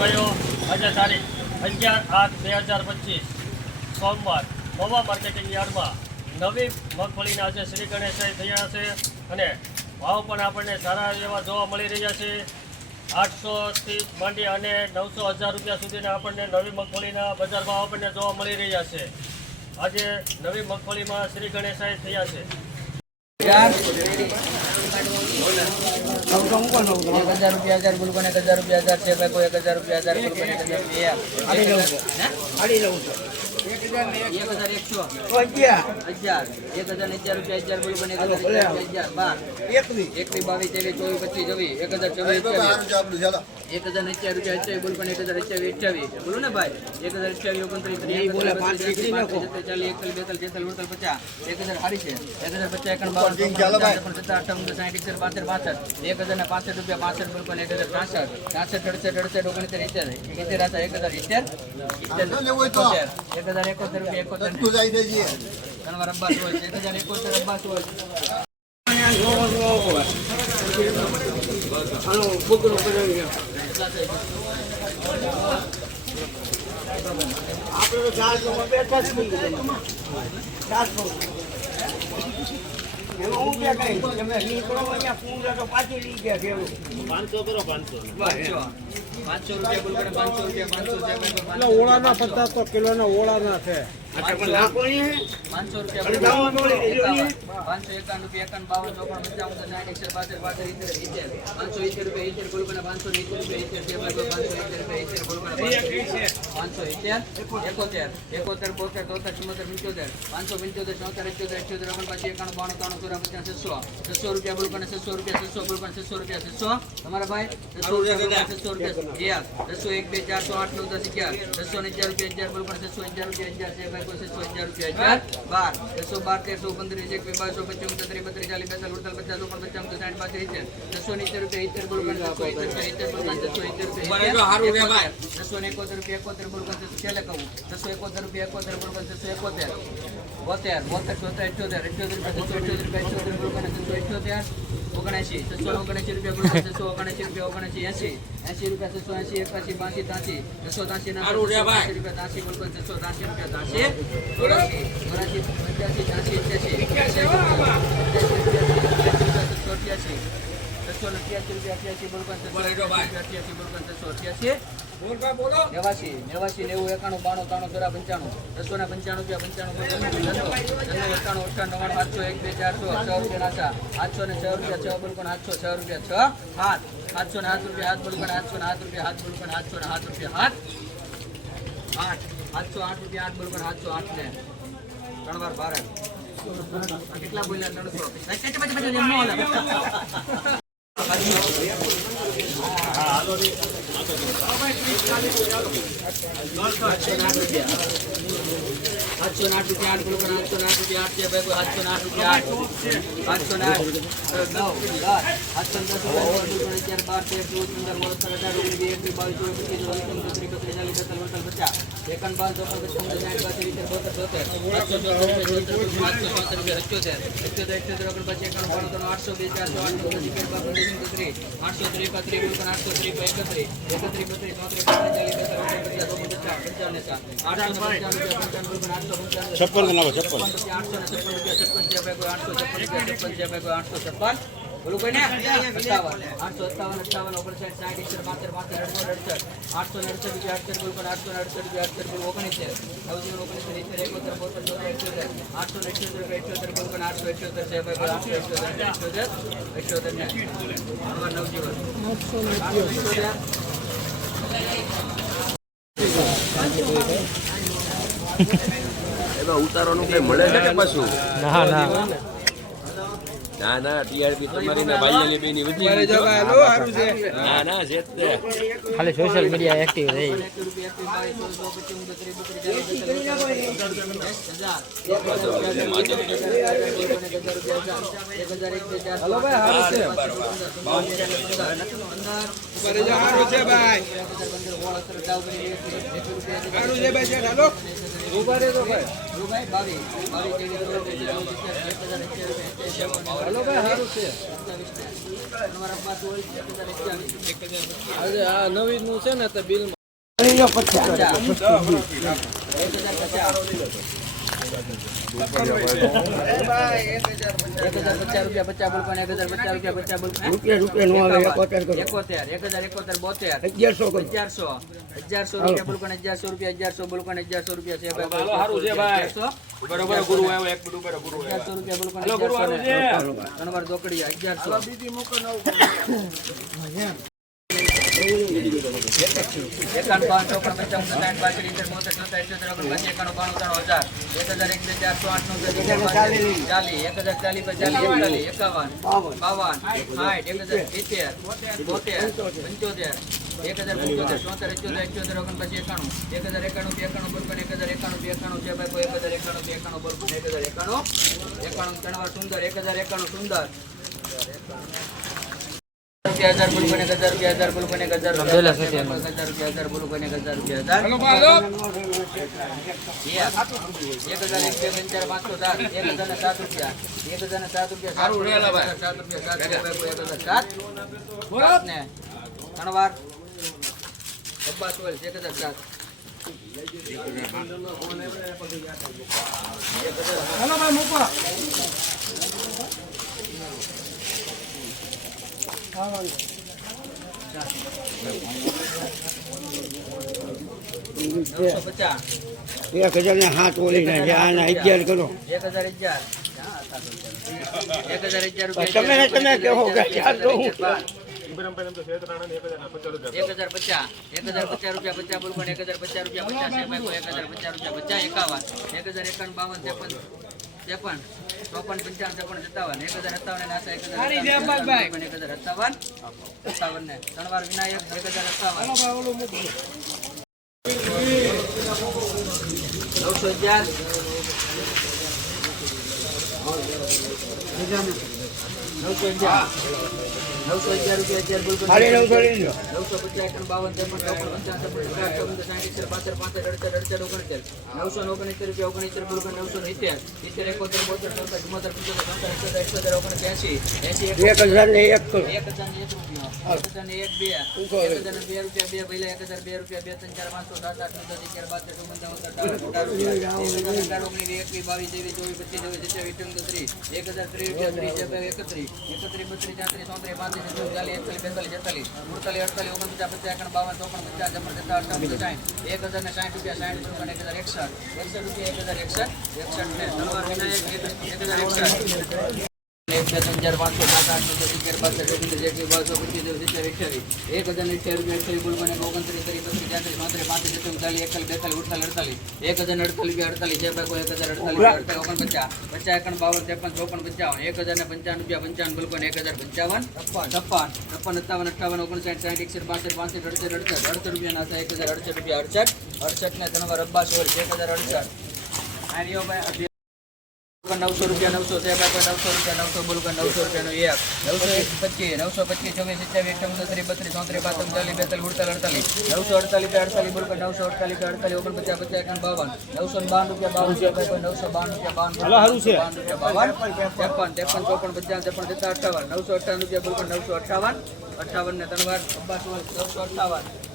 ભાઈઓ, આજે તારીખ 11/8/2025 સોમવાર મહુવા માર્કેટિંગ યાર્ડમાં નવી મગફળીના આજે શ્રી ગણેશાઈ થયા છે અને ભાવ પણ આપણને સારા એવા જોવા મળી રહ્યા છે. 800થી માંડી અને 900,000 રૂપિયા સુધીના આપણને નવી મગફળીના બજાર ભાવ આપણને જોવા મળી રહ્યા છે. આજે નવી મગફળીમાં શ્રી ગણેશાઈ થયા છે. 1000 રૂપિયા 1000 ગુલકોને 1000 રૂપિયા 1000 છે ભાઈ કોઈ 1000 રૂપિયા 1000 ગુલકોને 1000 ને ભાઈ 1028 રૂપિયા 65 ગુલકોને 1065 ઓળાના 50 કિલોના ઓળાના છે. 500 રૂપિયા 551 રૂપિયા 600 તમારા ભાઈ 600 રૂપિયા 601 2 4 8 9 10 11 611 રૂપિયા 1000 રૂપિયા 11 612 કેટલા બોલ્યા 856 બોલો કોઈ ને 857 58 ઉતારવાનું કઈ મળે છે કે પાછું? ના ના ના ના ટીઆરપી તમારી ને ભાઈ બેની વધી ગઈ. ના ના છે ખાલી સોશિયલ મીડિયા એક્ટિવ રહી. ભાઈ રૂભાઈ 22 હાલો ભાઈ સારું છે તમારા અબ્બાસ હોય 1021 આજે આ નવીન નું છે ને તો બિલ એક હજાર ને હાથ ઓલી ને આના 11 કરો 1011 તમે કહો કે ચાર દો 1050 બોલ પણ 1050 રૂપિયા 50 રૂપિયા 1051 ને 3 વાર વિનાયક 900 રૂપિયા 900 છે ભાઈ 900 રૂપિયા 900 બોલ 900 રૂપિયાનો એક 925 925 948 બોલ 948 958 ને 3 વાર અબ્બાસ બોલ 958